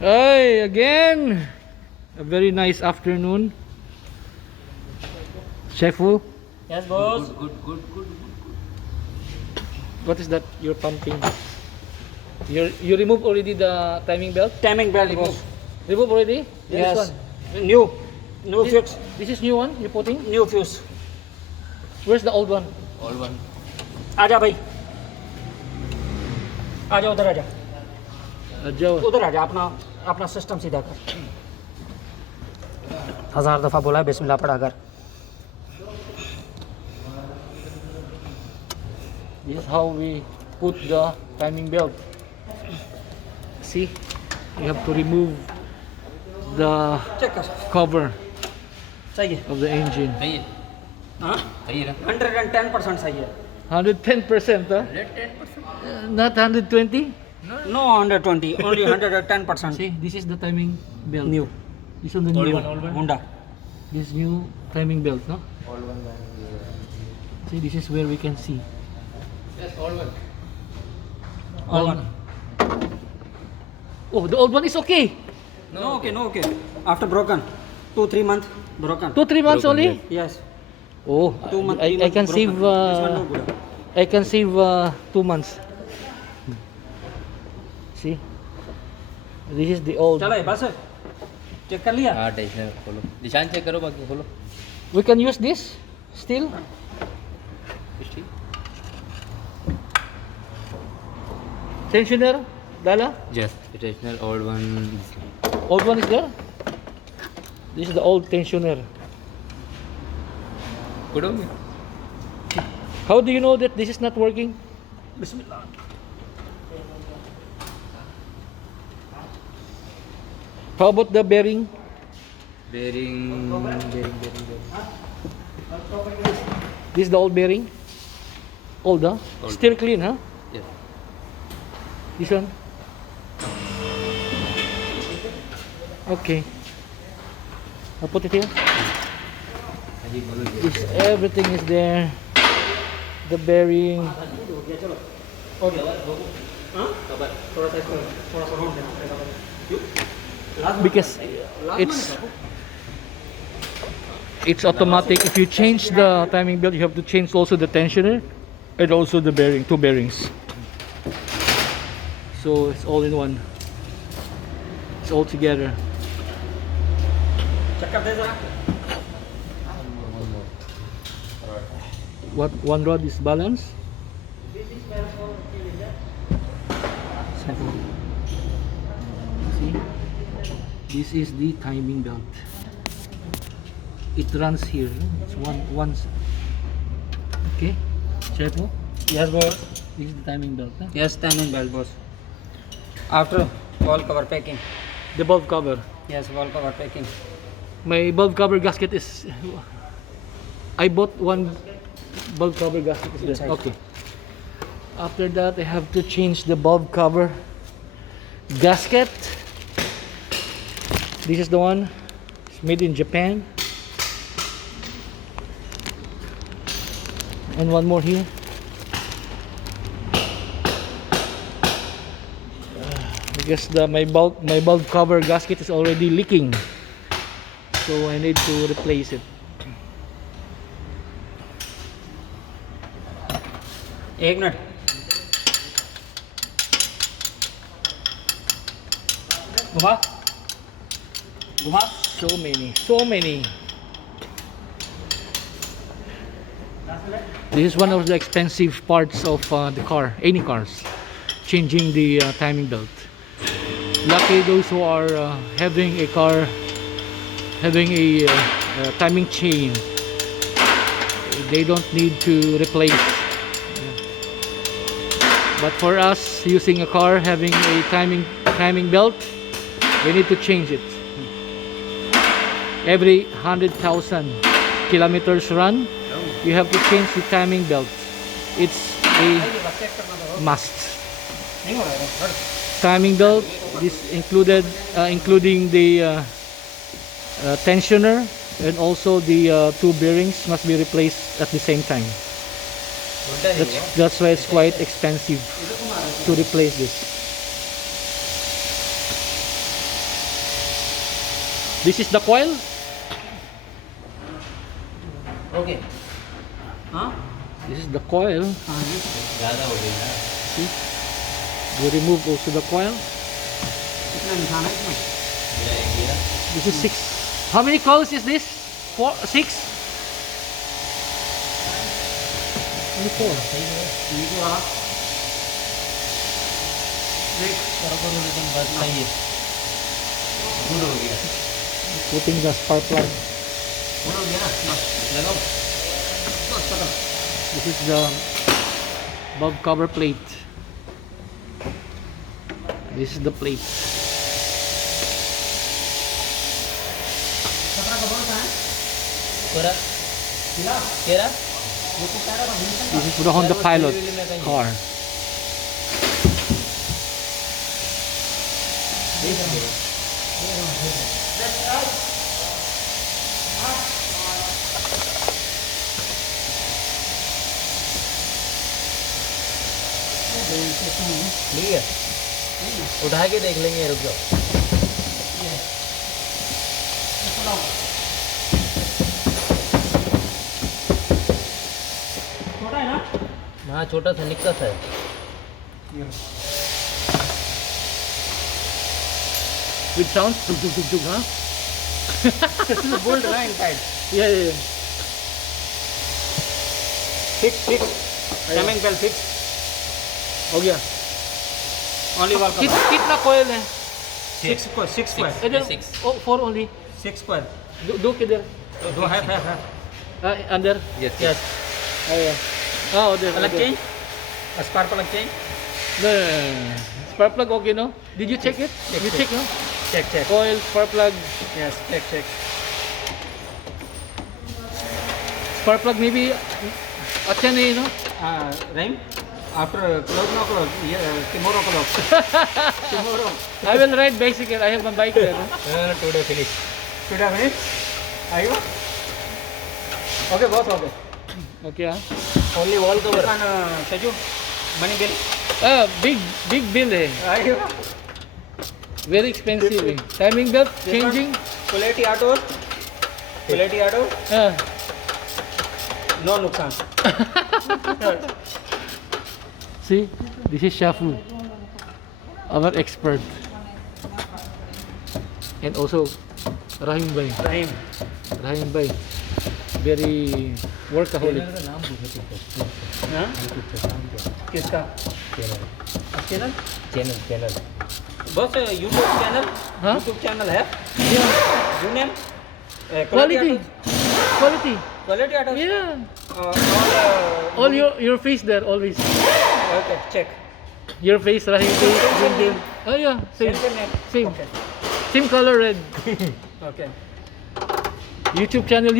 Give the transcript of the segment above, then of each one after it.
Hey, again. A very nice afternoon. Chefu, Yes, boss. Good. what is that you're pumping? You remove already the timing belt? Timing belt, boss. Remove already? Yeah, Yes. This New one. fuse. This is new one you're putting? New fuse. Where's the old one? All one. आजा भाई. आजा उधर आजा. Joe. उधर आजा अपना अपना system सीधा कर. 1000 दफा बोला है बिस्मिल्लाह पढ़ा कर. This is how we put the timing belt. See? You have to remove the check कर. cover सही है. of the engine. सही है हाँ? सही है ना 110% सही है. 110%, huh? 110%. Not 120? No 120, only 110%. See, this is the timing belt. New. This is the new one. Honda. This new timing belt, no? All one. See, this is where we can see. Yes, all one. All one. Oh, the old one is okay. No okay. After broken, 2-3 months broken. 2-3 months Broken, only. Yes. Oh, 2 months. I can save. This one no good. I can save 2 months. See, this is the old. चला है बस. Check कर लिया. हाँ tension खोलो निशान check करो बाकी खोलो We can use this still. ठीक Tensioner, Dala. Yes, traditional old one. Old one is there. This is the old tensioner. Good हो गया How do you know that this is not working? Bismillah. How about the bearing? bearing. This is the old bearing. Old, huh? Old. Still clean, huh? Yes. This one. Okay. I'll put it here. अभी बोलो This, everything is there. The bearing. Because it's automatic. If you change the timing belt, you have to change also the tensioner and also the bearing, two bearings. So it's all in one. It's all together. Check कर दे जरा. What one rod is balanced? See, this is the timing belt. It runs here. It's one. Okay, check. Yes, boss. This is the timing belt. Huh? Yes, timing belt, boss. After wall cover packing. The bulb cover. Yes, wall cover packing. My bulb cover gasket is. I bought one bulb cover gasket. Is there. Inside. Okay. After that, I have to change the bulb cover gasket. This is the one. It's made in Japan. And one more here. I guess my bulb cover gasket is already leaking, so I need to replace it. एक minute. घुमा. घुमा. So many. This is one of the expensive parts of the car, any cars, changing the timing belt. Lucky those who are having a car, having a timing chain, they don't need to replace. But for us using a car having a timing belt, we need to change it. Every 100,000 kilometers run, you have to change the timing belt. It's a must. नहीं हो रहा है. Timing belt is included, including the tensioner, and also the two bearings must be replaced at the same time. That's why it's quite expensive to replace this. This is the coil. Okay हाँ This is the coil. हाँ जी ज़्यादा हो गई ना See? You remove also the coil. कितना निशान है इसमें मेरा एक गिरा This is 6. How many coils is this? 4, 6? Only 4. नीचे वाला देख बराबर हो गया बस सही है गुड हो गया Putting the spark plug. पूरा हो गया ना बस लगाओ बस पकड़ This is the bulb cover plate. This is the plate. खतरा का बहुत है कोरा खिला केरा वो तो कह रहा था This is for the Honda Pilot car. ठीक है उठा के देख लेंगे रुक जाओ छोटा है ना हाँ छोटा सा निक्का सा है With sound. Dug, dug, dug, dug, huh? Bolt है inside Yeah, yeah, yeah. Fix timing bell fix हो गया. ओनली वन कितना coil है? 6 स्क्वायर इधर Six. 4 only. 6 स्क्वायर दो किधर? दो है अंदर. Yes yes Oh yeah. Oh, there. अलग there. Change spark plug change No, no, no, no. Spark plug okay, no? Did you check it? Check, You check. check, no? Check Coil, spark plug. Yes check Spark plug maybe अच्छा नहीं, no? Rahim after close no close tomorrow close tomorrow I will ride bicycle. I have my bike there. No? Today finish today minute आइयो okay बहुत हो गए Okay, huh? Only wall cover सजू money bill Big bill है. आइयो Very expensive. है. Timing belt, changing. Quality auto no नुकसान See, this is Shafu, our expert, and also Rahim Bhai. Rahim Bhai, very workaholic. नाम पूछो हाँ किसका चैनल चैनल चैनल बस यूट्यूब चैनल हाँ? है Yeah, you name quality, quality. Quality auto Yeah, all your face there always. Okay check Your face, Rahim Bhai. Oh yeah, same color red. Okay YouTube channel.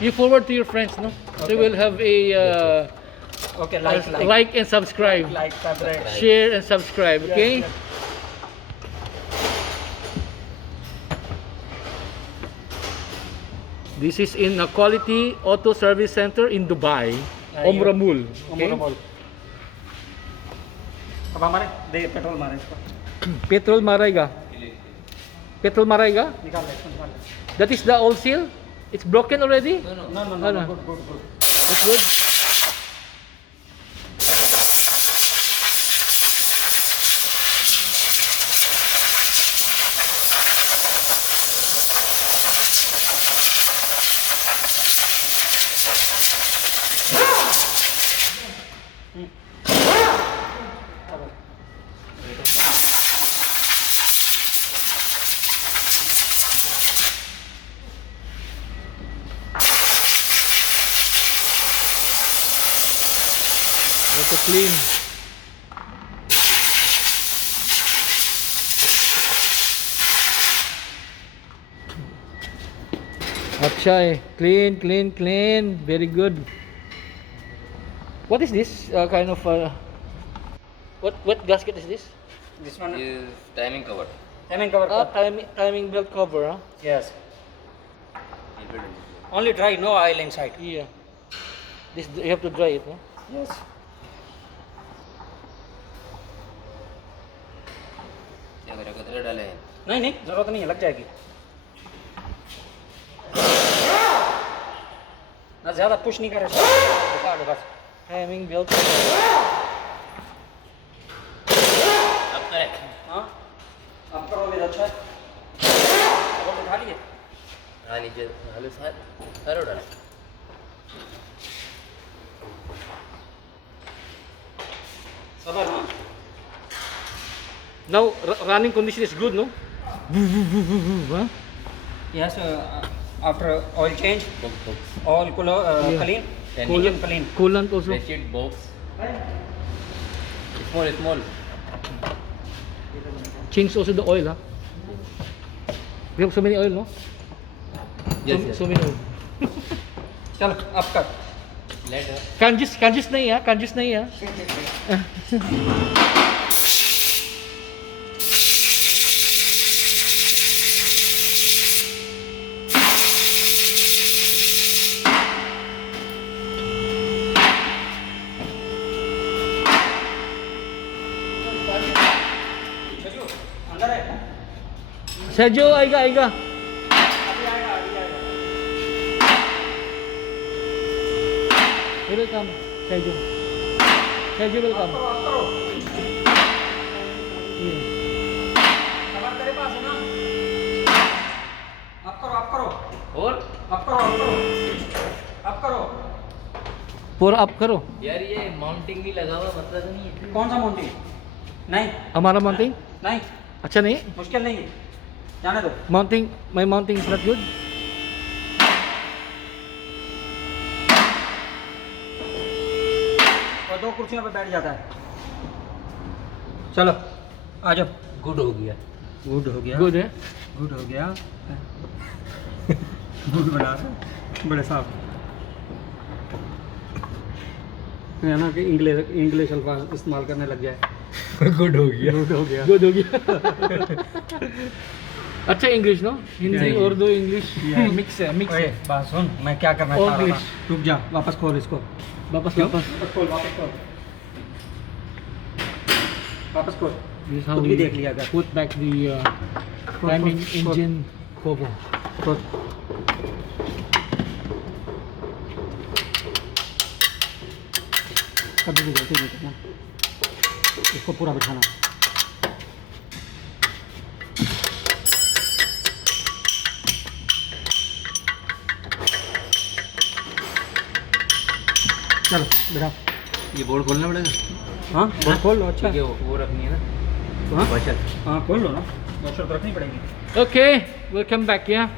You forward to your friends, no? They Okay. will have a okay like and subscribe, like subscribe share and subscribe. Okay. Yes, This is in a Quality Auto Service Center in Dubai, Omra Mall. Okay? अब हमारे दे petrol मारे इसको Petrol Maraiga. Petrol Maraiga. निकाल ले That is the old seal. It's broken already. No no no, no no. Good It's good. Let it clean. अच्छा है. Clean. Very good. What is this kind of what gasket is this? This one timing cover timing cover Timing belt cover, huh? Yes only dry no oil inside Yeah. This you have to dry it, no? Yes क्या करेगा कतरे डाले हैं नहीं जरूरत नहीं है लग जाएगी ज़्यादा पुश नहीं करे दिखा दो बस टाइमिंग बेल्ट अब करे हाँ अब करो भी अच्छा है वो दिखा लिए हाँ नीचे हेलो सर सर उड़ा सबर हाँ now running condition is good, no? Huh? Yes, after oil change, all Yeah. clean, Then engine clean. Coolant also. Ratchet box small Change also the oil, huh? We have so many oil, no? yes So many oil. चल अब कर let her Kanjis नहीं है, kanjis नहीं है. अंदर है Sergio आएगा अभी आएगा अभी आएगा He will come. Sergio. Sergio will come. अब करो Yeah. सबर तेरे पास है ना अब करो और अब करो अब करो Pour up करो. यार ये माउंटिंग नहीं लगा हुआ मतलब तो नहीं है कौन सा माउंटिंग नहीं हमारा mounting नहीं अच्छा नहीं. मुश्किल नहीं है जाने दो Mounting, my mounting is not good. और दो कुर्सियों पे बैठ जाता है चलो आ जाओ गुड हो गया गुड हो गया Good है. गुड हो गया गुड बना रहा बड़े साहब है ना कि इंग्लिश अल्फाज इस्तेमाल करने लग जाए गुड हो गया गुड हो गया Good हो गया. अच्छा English no Hindi Yeah. Urdu English Yeah. Mix है मिक्स ओए है. बात सुन मैं क्या करना चाह रहा था English. रुक जा वापस खोल इसको वापस क्यों? वापस. वापस खोल वापस खोल This is how खुद भी we देख लिया कर put back the timing खोल. engine cover. खोल कभी भी गलती नहीं करना इसको पूरा बिठाना चलो बिठा ये बोर्ड खोलना पड़ेगा हाँ बोर्ड खोल लो अच्छा ठीक है वो रखनी है ना हाँ बचत हाँ खोल लो ना वॉशर तो रखनी पड़ेगी Okay, we'll come back. Yeah.